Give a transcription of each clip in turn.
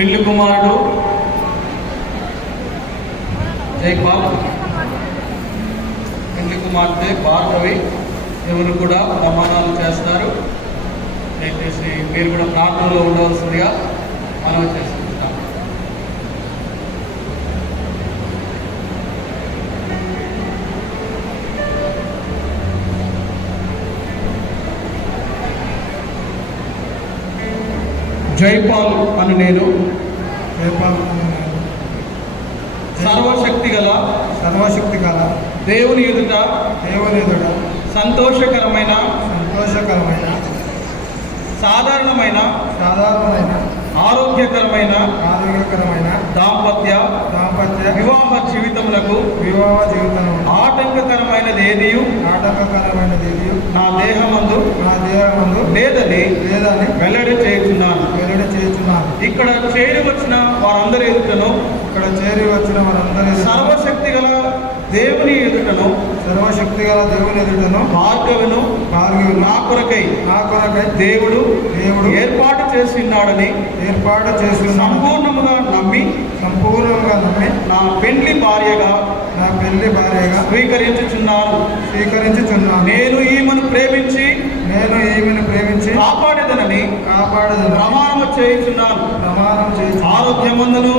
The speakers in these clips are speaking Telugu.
పెళ్లి కుమారుడు జైపాల్, పెళ్లి కుమార్తె భార్గవి ఎవరు కూడా ప్రమాణాలు చేస్తారు. దయచేసి మీరు కూడా ప్రార్థనలో ఉండవలసిందిగా మనం చేసుకుంటాం. జైపాల్ అని నేను సర్వశక్తి గల దేవుని ఎదుట సంతోషకరమైన సాధారణమైన ఆరోగ్యకరమైన దాంపత్య వివాహ జీవితములకు ఆటంకకరమైనది ఏదియు నా దేహమందు లేదని వెల్లడి చేయుచున్నాను. ఇక్కడ చేరి వచ్చిన వారందరి ఎదుటను సర్వశక్తి గల దేవుని ఎదుటను భార్గవిను నా కొరకై దేవుడు ఏర్పాటు చేస్తున్నాడని సంపూర్ణముగా నమ్మి నా పెళ్లి భార్యగా స్వీకరించుచున్నాను. నేను ఈమెను ప్రేమించి కాపాడేదనని ప్రమాణము చేయుచున్నాను. ఆరోగ్యమందును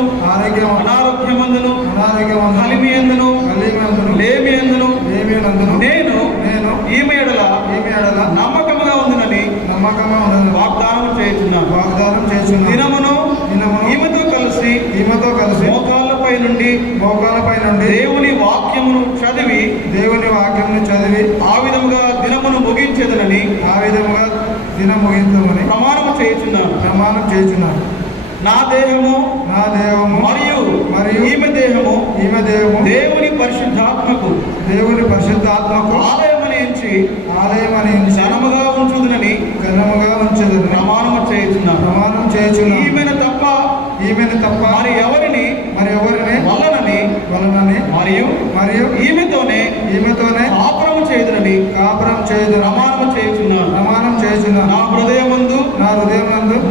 అనారోగ్యమందును కలిమి ఎందును లేమి ఎందును నేను ఈమె ఎడల నమ్మకముగా ఉందని వాగ్దానం చేయుచున్నాను. దినమును ఈమెతో కలిసి మోకాళ్ళపై నుండి దేవుని వాక్యమును చదివి ఆ విధముగా దినమును ముగించేదనని ప్రమాణం చేయుచున్నాను. నా దేహము మరియు ఈమె దేహము దేవుని పరిశుద్ధాత్మకు ఆలయమని ఘనముగా ఉంచుదునని ప్రమాణం చేయుచున్నాను. ఈమెను తప్ప మరి ఎవరిని వలనని మరియు ఈమెతోనే కాపురం చేయుదునని ప్రమాణం చేయుచున్నాను. నా హృదయమందు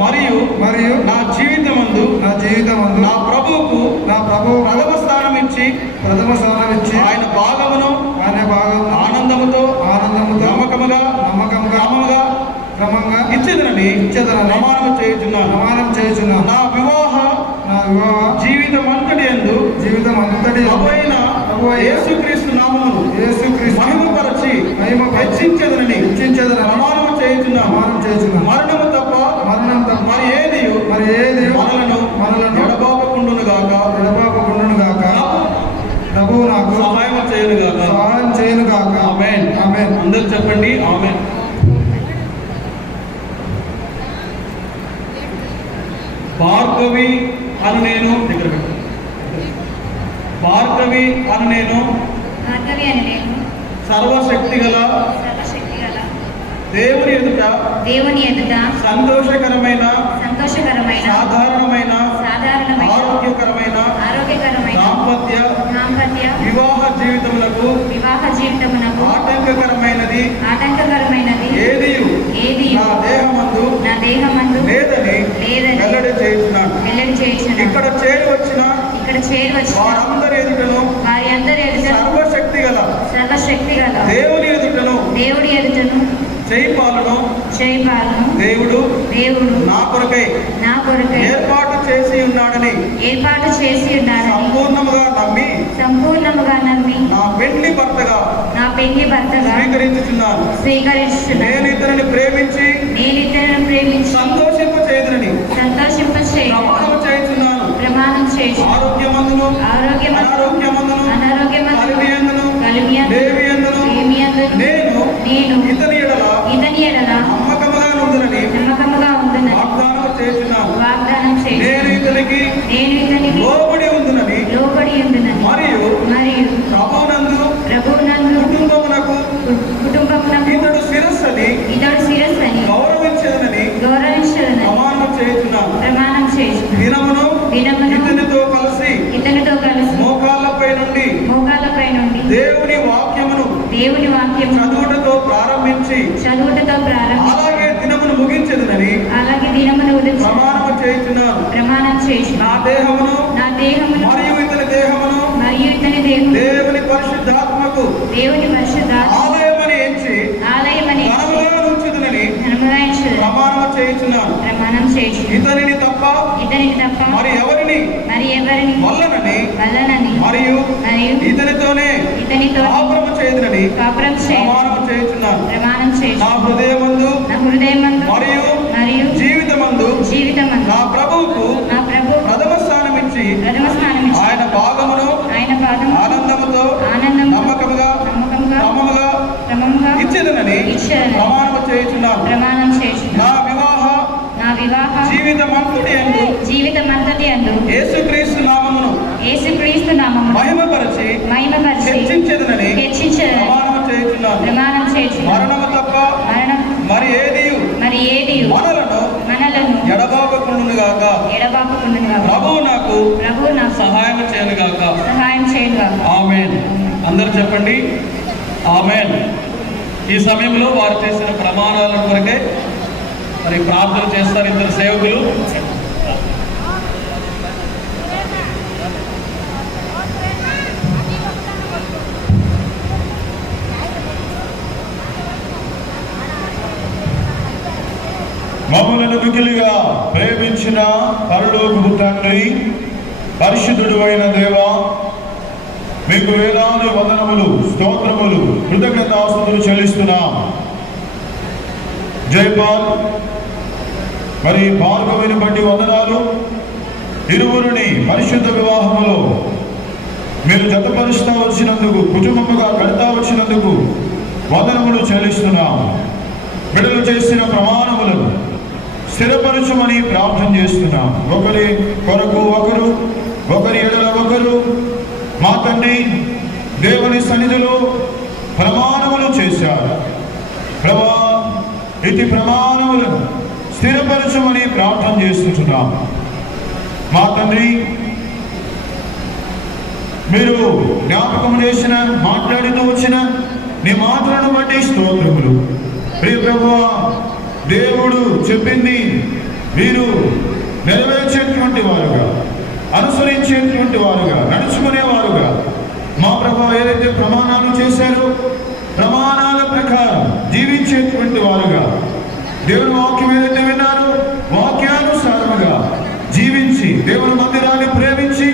మరియు నా జీవితమందు నా ప్రభువుకు ప్రథమ స్థానం ఇచ్చి ఆయన భాగమును ఆనందముతో క్రమంగా ఇచ్చేదనని ప్రమాణం చేయుచున్నాను. నా వివాహ జీవితం అంతటి యందు యేసుక్రీస్తు నామమును మహిమపరచి హెచ్చించేదనని ప్రమాణం చేయుచున్నాను. మరణము తప్ప మరి ఏది మనలను ఎడబాపకుండును గాక ప్రభువు నాకు సహాయం చేయను గాక. ఆమేన్. అందరూ చెప్పండి ఆమేన్. భార్గవి అని నేను సర్వశక్తి గల దేవుని ఎదుట సంతోషకరమైన సాధారణమైన ఆరోగ్యకరమైన దాంపత్య వివాహ జీవితములకు ఆటంకకరమైనది ఏదియు నా దేహమందు లేదని వెల్లడి చేయుచున్నాను. ఇక్కడ చేరి వచ్చిన వారందరి ఎదుటను సర్వశక్తి గల దేవుని ఎదుటను జైపాలను దేవుడు నా కొరకై ఏర్పాటు చేసి ఉన్నాడని సంపూర్ణముగా నమ్మి నా పెళ్లి భర్తగా స్వీకరించుచున్నాను. నేను ఇతరుని ప్రేమించి సంతోషింప చేయదునని ప్రమాణం చేయుచున్నాను. ఆరోగ్యమందును అనారోగ్యమందును కలిమి ఎందును నేను ఇతని ఎడల నమ్మకముగా ఉండునని వాగ్దానం చేయుచున్నాను. నేను ఇతనికి లోబడి ఉండునని మరియు ప్రభువునందు కుటుంబమునకు ఇతడు శిరస్సుని గౌరవించదనని ప్రమాణం చేయుచున్నాను. దినమును ఇతనితో కలిసి మోకాళ్ళపై నుండి దేవుని వాక్యమును చదువుటతో ప్రారంభించి అలాగే దినమును ముగించదునని ప్రమాణం చేయుచున్నాను. నా నా దేహమును మరియు ఇతని దేహమును దేవుని పరిశుద్ధాత్మకు ఆలయమని ఎంచి ఘనముగా ఉంచుదునని ప్రమాణము చేయుచున్నాను. ఇతనిని తప్ప మరి ఎవరిని వల్లనని మరియు ఇతనితోనే కాపురము చేయుదునని ప్రమాణము చేయుచున్నాను. నా హృదయమందు మరియు జీవితమందు నా ప్రభువుకు ప్రథమ స్థానం ఇచ్చి ఆయన భాగమును ఆనందముతో నమ్మకముగా క్రమముగా ఇచ్చేదనని ప్రమాణము చేయుచున్నాను. నా వివాహ జీవితమంతటి యందు యేసుక్రీస్తు నామమును మహిమపరచి హెచ్చించేదనని ప్రమాణము చేయుచున్నాను. మరణము తప్ప మరి ఏదియు మనలను ఎడబాపకుండునుగాక. ప్రభువు నాకు సహాయం చేయనుగాక. ఆమేన్. అందరూ చెప్పండి ఆమేన్. ఈ సమయంలో వారు చేసిన ప్రమాణాల కొరకే మరి ప్రార్థన చేస్తారు ఇద్దరు సేవకులు. మమ్మలను మిగిలిగా ప్రేమించిన పరలోకపు తండ్రి, పరిశుద్ధుడు అయిన దేవా, మీకు వేలాది వందనములు, స్తోత్రములు, కృతజ్ఞతాస్తుతులు చెల్లిస్తున్నాం. జయపాల్ మరి భార్గవిని బట్టి వందనాలు. ఇరువురిని పరిశుద్ధ వివాహములో మీరు జతపరుస్తా వచ్చినందుకు, కుటుంబముగా కడతా వచ్చినందుకు వందనములు చెల్లిస్తున్నాం. బిడ్డలు చేసిన ప్రమాణములను స్థిరపరచమని ప్రార్థన చేస్తున్నాం. ఒకరి కొరకు ఒకరు, ఒకరి ఎడల ఒకరు మా తండ్రి దేవుని సన్నిధిలో ప్రమాణములు చేశారు. ప్రభా, ఇటు ప్రమాణములను స్థిరపరచమని ప్రార్థన చేస్తున్నాం. మా తండ్రి, మీరు జ్ఞాపకం చేసిన, మాట్లాడుతూ వచ్చిన నీ మాటలను బట్టి స్తోత్రములు. ప్రియ ప్రభువా, దేవుడు చెప్పింది వీరు నెరవేర్చేటువంటి వారుగా, అనుసరించేటువంటి వారుగా, నడుచుకునేవారుగా మా ప్రభువా ఏదైతే ప్రమాణాలు చేశారో ప్రమాణాల ప్రకారం జీవించేటువంటి వారుగా, దేవుని వాక్యం ఏదైతే విన్నారో వాక్యానుసారముగా జీవించి, దేవుని మందిరాన్ని ప్రేమించి,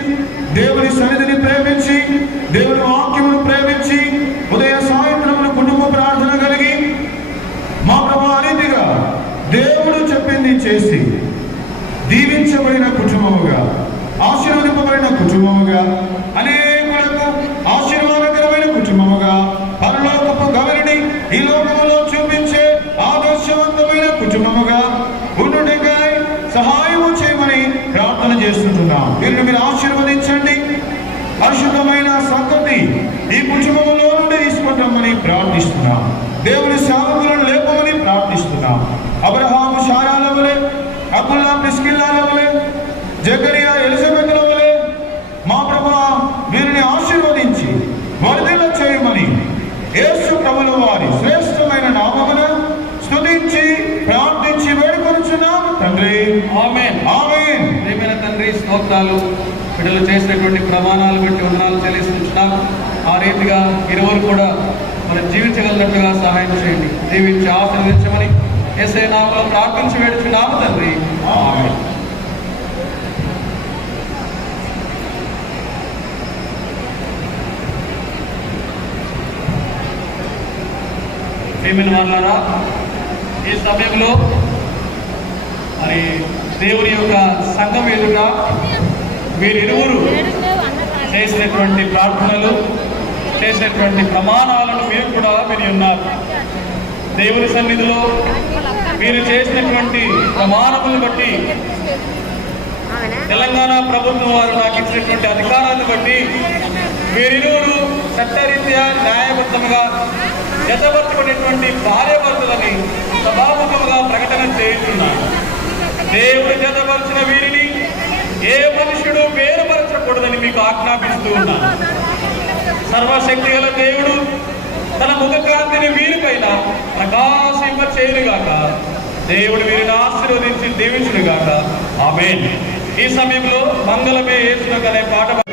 దేవుని సన్నిధిని ప్రేమించి, దేవుని వాక్యమును ప్రేమించి, ఉదయ సాయంత్రములు కుటుంబ ప్రార్థన కలిగి మా ప్రభు అరీతిగా దేవుడు చెప్పింది చేసి దీవించబడిన కుటుంబముగా, ఆశీర్వదింపబడిన కుటుంబముగా, అనేకులకు ఆశీర్వాదకరమైన కుటుంబముగా, పరలోకపు గవరిని ఈ లోకములో చూపించే ఆదర్శవంతమైన కుటుంబముగా ఉండుటకై సహాయము చేయమని ప్రార్థన చేస్తుంటున్నాం. వీరిని మీరు ఆశీర్వదించండి. పరిశుద్ధమైన సంగతి ఈ కుటుంబంలో నుండి తీసుకుంటామని ప్రార్థిస్తున్నాం. దేవుని సేవకులను లేపమని ప్రార్థిస్తున్నాం. అబ్రహాము శారాల వలె, అబ్దుల్లా ప్రిస్కిల్లాల వలె, జకరియా ఎలిజబెత్ల వలె మా ప్రభువా వీరిని ఆశీర్వదించి వర్ధిల్ల చేయమని యేసు ప్రభుల వారి శ్రేష్టమైన నామమున స్తుతించి ప్రార్థించి వేడుకొనుచున్నాము తండ్రి. ఆమేన్. ఆమేన్. ప్రియమైన తండ్రి, స్తోత్రాలు. బిడ్డలు చేసినటువంటి ప్రమాణాలు బట్టి వందనాలు చెల్లిస్తున్నాం. ఆ రీతిగా ఇరువురు కూడా మనం జీవించగలిగినట్టుగా సహాయం చేయండి. జీవించి ఆశీర్వదించమని యేసయ్య నామములో ప్రార్థించి వేడుచున్నాము తండ్రి. ఆమేన్. ప్రియమైన వారులారా, ఈ సమయంలో మరి దేవుని యొక్క సంఘం ఎదుట వీరిరువురు చేసినటువంటి ప్రార్థనలు, చేసినటువంటి ప్రమాణాలను మీరు కూడా విని ఉన్నారు. దేవుని సన్నిధిలో మీరు చేసినటువంటి ప్రమాణములను బట్టి, తెలంగాణ ప్రభుత్వం వారు నాకు ఇచ్చినటువంటి అధికారాన్ని బట్టి వీరిరువురు చట్టరీత్యా న్యాయబద్ధముగా జతపరచుకునేటువంటి భార్యాభర్తలని సభాముఖముగా ప్రకటన చేస్తున్నారు. దేవుడు జతపరిచిన వీరిని ఏ మనుషుడు వేరుపరచకూడదని మీకు ఆజ్ఞాపిస్తూ ఉన్నాను. సర్వశక్తి గల దేవుడు తన ముఖకాంతిని వీరిపైన ప్రకాశింప చేయునుగాక. దేవుడు వీరిని ఆశీర్వదించి దీవించునుగాక. ఆమేన్. ఈ సమయంలో మంగళమే యేసునకు అనే పాట